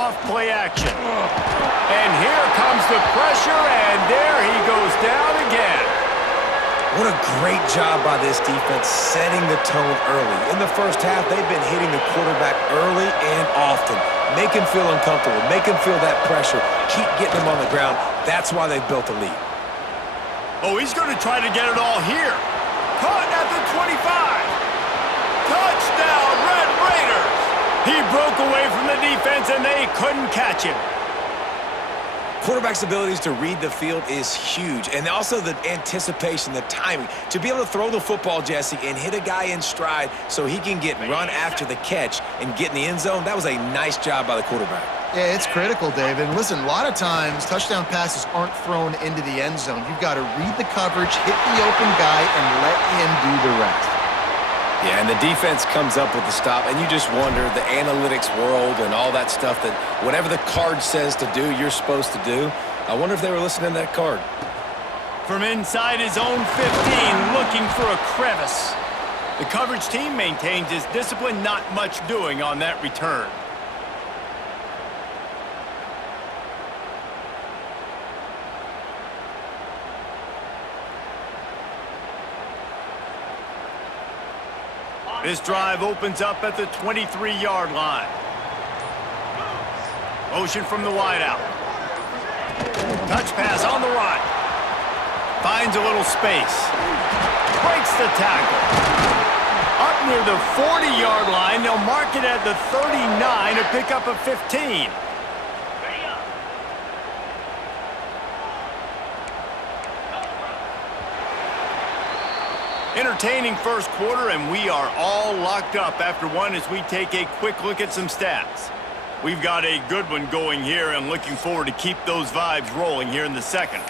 off play action. And here comes the pressure, and there he goes down again. What a great job by this defense setting the tone early. In the first half, they've been hitting the quarterback early and often. Make him feel uncomfortable. Make him feel that pressure. Keep getting him on the ground. That's why they've built a lead. Oh, he's going to try to get it all here. Caught at the 25. Touchdown, Red Raiders. He broke away from the defense, and they couldn't catch him. Quarterback's abilities to read the field is huge, and also the anticipation, the timing. To be able to throw the football, Jesse, and hit a guy in stride so he can get run after the catch and get in the end zone, that was a nice job by the quarterback. Yeah, it's critical, David. And listen, a lot of times touchdown passes aren't thrown into the end zone. You've got to read the coverage, hit the open guy, and let him do the rest. Yeah, and the defense comes up with the stop, and you just wonder, the analytics world and all that stuff, that whatever the card says to do, you're supposed to do. I wonder if they were listening to that card. From inside his own 15, looking for a crevice. The coverage team maintains his discipline, not much doing on that return. This drive opens up at the 23-yard line. Motion from the wideout. Touch pass on the run. Finds a little space. Breaks the tackle. Up near the 40-yard line, they'll mark it at the 39 to pick up a 15. Entertaining first quarter, and we are all locked up after one as we take a quick look at some stats. We've got a good one going here and looking forward to keep those vibes rolling here in the second.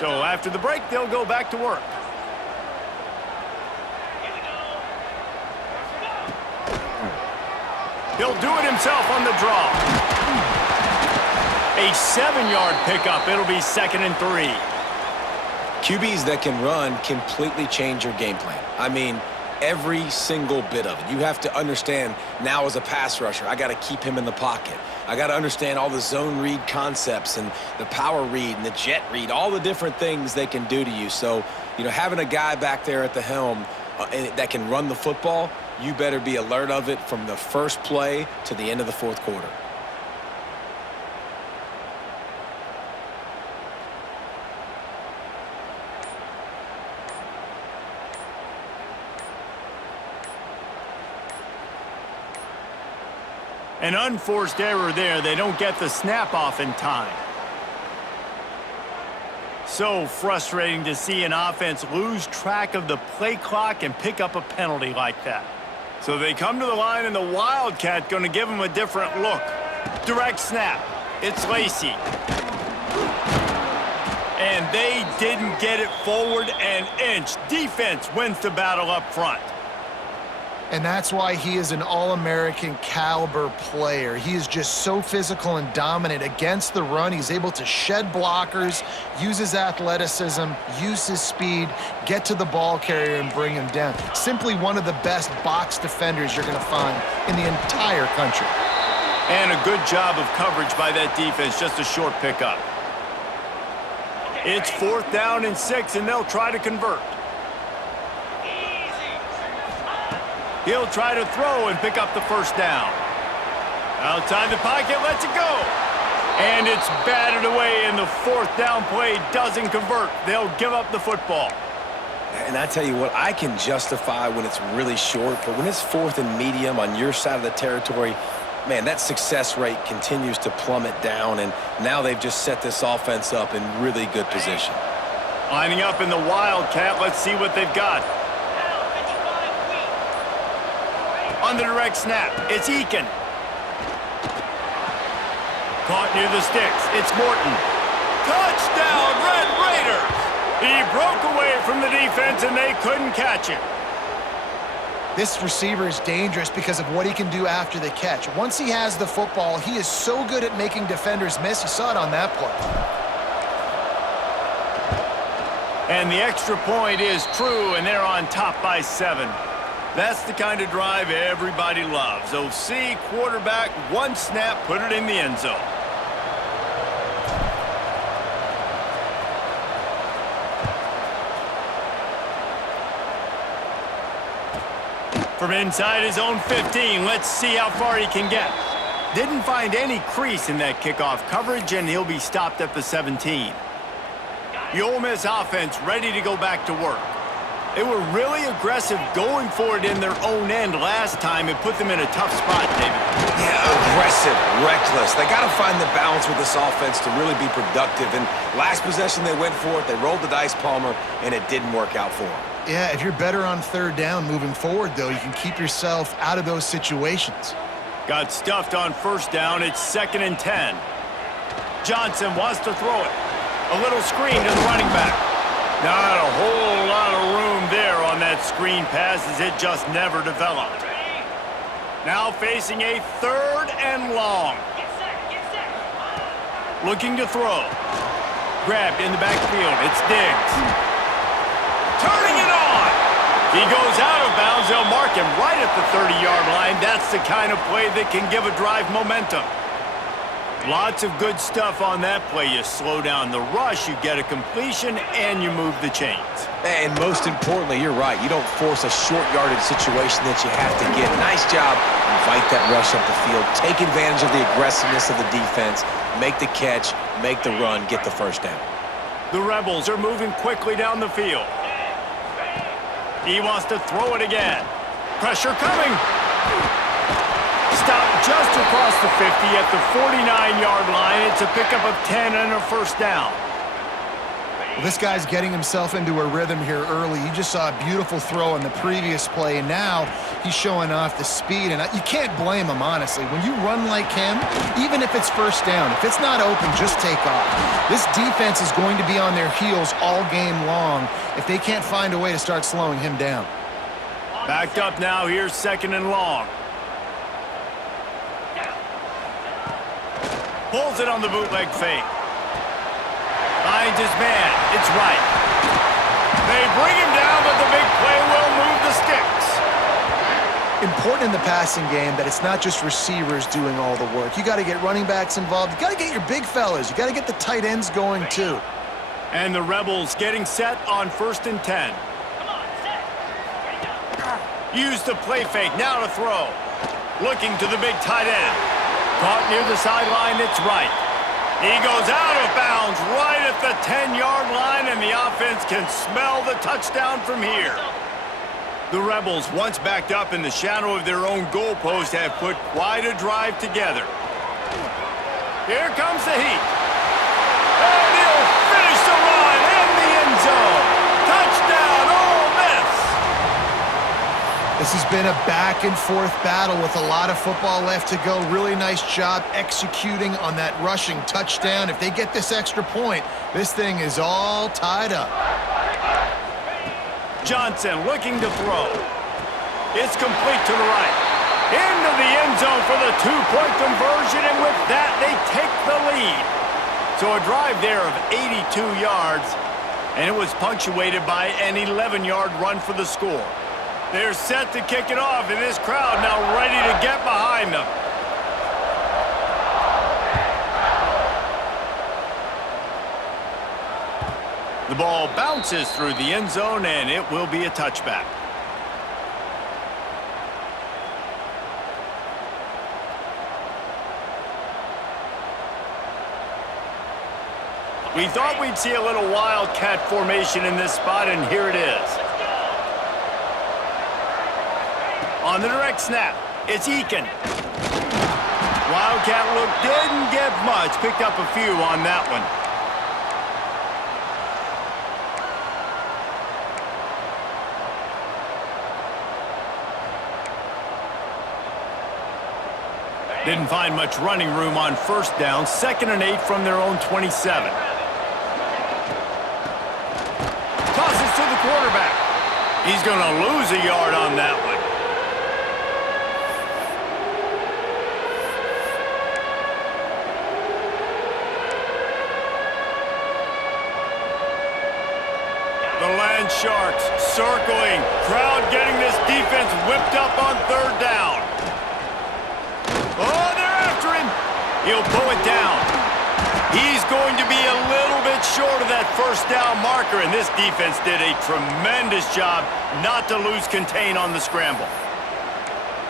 So after the break, they'll go back to work. He'll do it himself on the draw. A 7-yard pickup. It'll be 2nd and 3. QBs that can run completely change your game plan. I mean, every single bit of it. You have to understand now as a pass rusher, I got to keep him in the pocket. I got to understand all the zone read concepts and the power read and the jet read, all the different things they can do to you. So, you know, having a guy back there at the helm that can run the football, you better be alert of it from the first play to the end of the fourth quarter. An unforced error there. They don't get the snap off in time. So frustrating to see an offense lose track of the play clock and pick up a penalty like that. So they come to the line, and the Wildcat going to give them a different look. Direct snap. It's Lacy. And they didn't get it forward an inch. Defense wins the battle up front. And that's why he is an All-American caliber player. He is just so physical and dominant against the run. He's able to shed blockers, use his athleticism, use his speed, get to the ball carrier and bring him down. Simply one of the best box defenders you're going to find in the entire country. And a good job of coverage by that defense, just a short pickup. It's 4th down and 6, and they'll try to convert. He'll try to throw and pick up the first down. Outside the pocket, lets it go. And it's batted away, and the 4th down play doesn't convert. They'll give up the football. And I tell you what, I can justify when it's really short, but when it's 4th and medium on your side of the territory, man, that success rate continues to plummet down, and now they've just set this offense up in really good position. Lining up in the Wildcat, let's see what they've got. On the direct snap, it's Eakin. Caught near the sticks, it's Morton. Touchdown, Red Raiders! He broke away from the defense, and they couldn't catch him. This receiver is dangerous because of what he can do after the catch. Once he has the football, he is so good at making defenders miss. You saw it on that play. And the extra point is true, and they're on top by 7. That's the kind of drive everybody loves. OC, quarterback, one snap, put it in the end zone. From inside his own 15, let's see how far he can get. Didn't find any crease in that kickoff coverage, and he'll be stopped at the 17. The Ole Miss offense ready to go back to work. They were really aggressive going for it in their own end last time and put them in a tough spot, David. Yeah, aggressive, reckless. They got to find the balance with this offense to really be productive. And last possession they went for it, they rolled the dice, Palmer, and it didn't work out for them. Yeah, if you're better on third down moving forward, though, you can keep yourself out of those situations. Got stuffed on first down. It's 2nd and 10. Johnson wants to throw it. A little screen to the running back. Not a whole lot of room there on that screen pass as it just never developed. Now facing a 3rd and long. Looking to throw. Grabbed in the backfield. It's Diggs. Turning it on. He goes out of bounds. They'll mark him right at the 30-yard line. That's the kind of play that can give a drive momentum. Lots of good stuff on that play. You slow down the rush, you get a completion, and you move the chains. And most importantly, you're right. You don't force a short yardage situation that you have to get. Nice job. Invite that rush up the field. Take advantage of the aggressiveness of the defense. Make the catch. Make the run. Get the first down. The Rebels are moving quickly down the field. He wants to throw it again. Pressure coming. Stopped just across the 50 at the 49-yard line. It's a pickup of 10 and a first down. Well, this guy's getting himself into a rhythm here early. You just saw a beautiful throw in the previous play, and now he's showing off the speed. And you can't blame him, honestly. When you run like him, even if it's first down, if it's not open, just take off. This defense is going to be on their heels all game long if they can't find a way to start slowing him down. Backed up now. Here's 2nd and long. Pulls it on the bootleg fake. Finds his man. It's right. They bring him down, but the big play will move the sticks. Important in the passing game that it's not just receivers doing all the work. You got to get running backs involved. You got to get your big fellas. You got to get the tight ends going too. And the Rebels getting set on 1st and 10. Use the play fake. Now to throw. Looking to the big tight end. Caught near the sideline, it's right. He goes out of bounds right at the 10-yard line, and the offense can smell the touchdown from here. The Rebels, once backed up in the shadow of their own goalpost, have put quite a drive together. Here comes the heat. And he'll finish the run in the end zone. Touchdown, Ole Miss! This has been a back-and-forth battle with a lot of football left to go. Really nice job executing on that rushing touchdown. If they get this extra point, this thing is all tied up. Johnson looking to throw. It's complete to the right. Into the end zone for the two-point conversion, and with that, they take the lead. So a drive there of 82 yards, and it was punctuated by an 11-yard run for the score. They're set to kick it off, and this crowd now ready to get behind them. The ball bounces through the end zone, and it will be a touchback. We thought we'd see a little wildcat formation in this spot, and here it is. On the direct snap, it's Eakin. Wildcat look didn't get much. Picked up a few on that one. Didn't find much running room on first down. 2nd and 8 from their own 27. Tosses to the quarterback. He's going to lose a yard on that one. Sharks circling. Crowd getting this defense whipped up on third down. Oh, they're after him. He'll pull it down. He's going to be a little bit short of that first down marker, and this defense did a tremendous job not to lose contain on the scramble.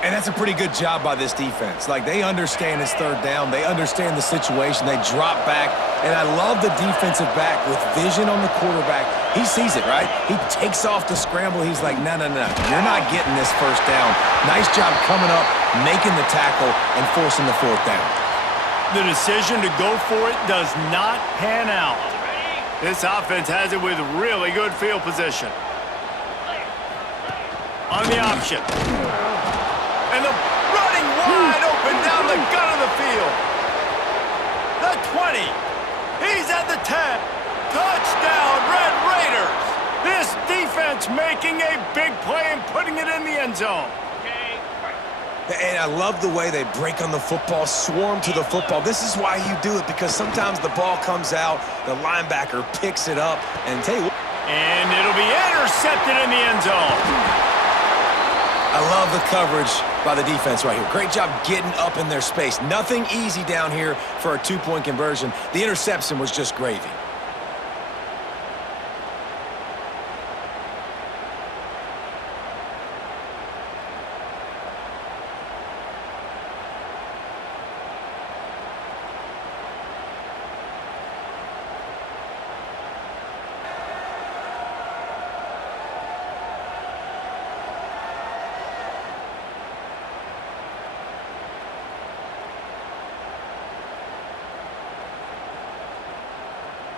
And that's a pretty good job by this defense. Like, they understand it's third down. They understand the situation. They drop back. And I love the defensive back with vision on the quarterback. He sees it, right? He takes off the scramble. He's like, no, no, no. You're not getting this first down. Nice job coming up, making the tackle, and forcing the fourth down. The decision to go for it does not pan out. This offense has it with really good field position. On the option. And the running wide open down the gut of the field. The 20. He's at the 10. Touchdown, Red Raiders. This defense making a big play and putting it in the end zone. And I love the way they break on the football, swarm to the football. This is why you do it, because sometimes the ball comes out, the linebacker picks it up, and tell you what. And it'll be intercepted in the end zone. I love the coverage by the defense right here. Great job getting up in their space. Nothing easy down here for a two-point conversion. The interception was just gravy.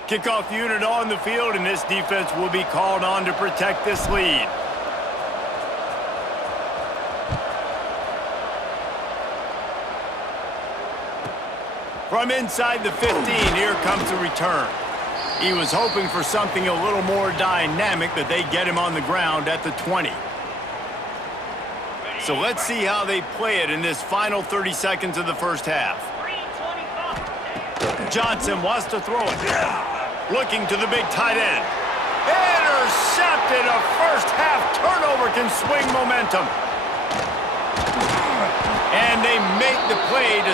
Kickoff unit on the field, and this defense will be called on to protect this lead. From inside the 15, here comes the return. He was hoping for something a little more dynamic, but they get him on the ground at the 20. So let's see how they play it in this final 30 seconds of the first half. Johnson wants to throw it. Looking to the big tight end. Intercepted. A first half turnover can swing momentum. And they make the play to